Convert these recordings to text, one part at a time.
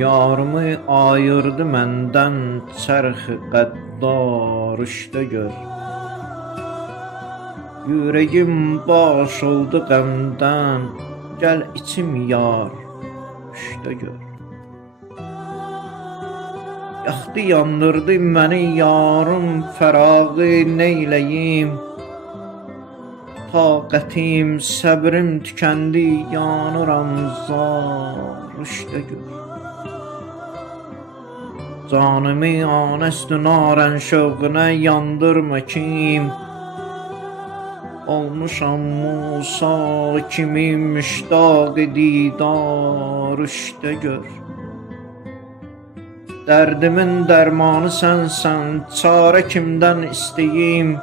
Yarımı ayırdı məndən çərxi qəddar işte gör. Yüreğim baş oldu qəmdən, gəl içim yar işte gör. Yaxdı yandırdı məni yarım fərağı neyləyim. Taqətim, səbrim tükəndi, yanıram zar işte gör. Canımı anəstü narən şövqünə yandırma kim. Olmuşam Musa kimi müştaq didar işte gör. Dərdimin dərmanı sənsən, çarə kimdən istəyim.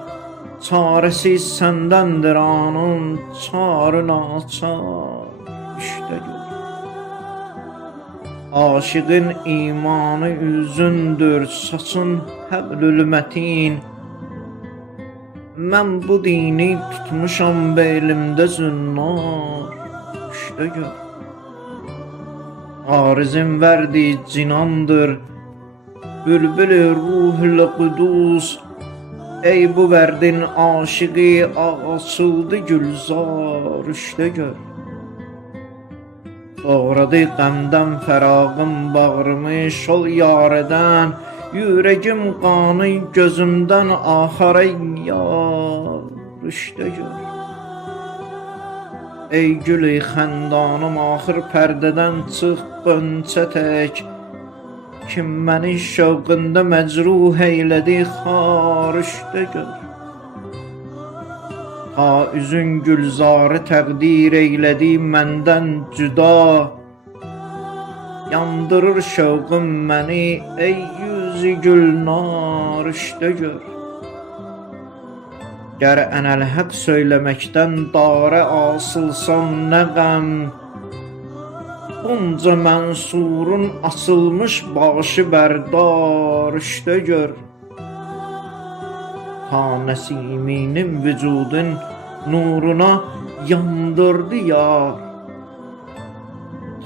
Çarəsiz səndəndir anım, çarı naçar işte gör. Aşığın imanı üzündür, saçın həblül mətin. Mən bu dini tutmuşam belimdə zünnar işte gör. Arizin verdiği cinandır, bülbülü ruhul qudus. Ey bu verdin aşığı, açıldı gülzar işte gör. Doğradı qəmdən fərağım bağrımı şol yarədən. Yüreğim qanı gözümdən axara yar işte gör. Ey gülü xəndanım axır pərdədən çıx qönçə tək. Kim məni şövqündə məcruh eylədi xar işte gör. Ta üzün gülzarı təqdir eylədi məndən cüda. Yandırır şövqüm məni ey yüzü gülnar işte gör. Gər ənəl həq söyləməkdən darə asılsam nə qəm. Bunca mənsurun açılmış başı bərdar işte gör. Ta nəsiminin vücudun nuruna yandırdı yar.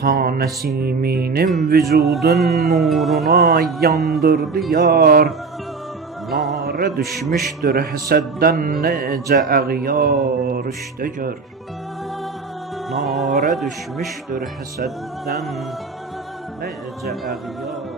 Ta nəsiminin vücudun nuruna yandırdı yar. Nara düşmüşdür həsəddən necə əğyar işte gör. Nara düşmüşdür həsəddən necə əğyar.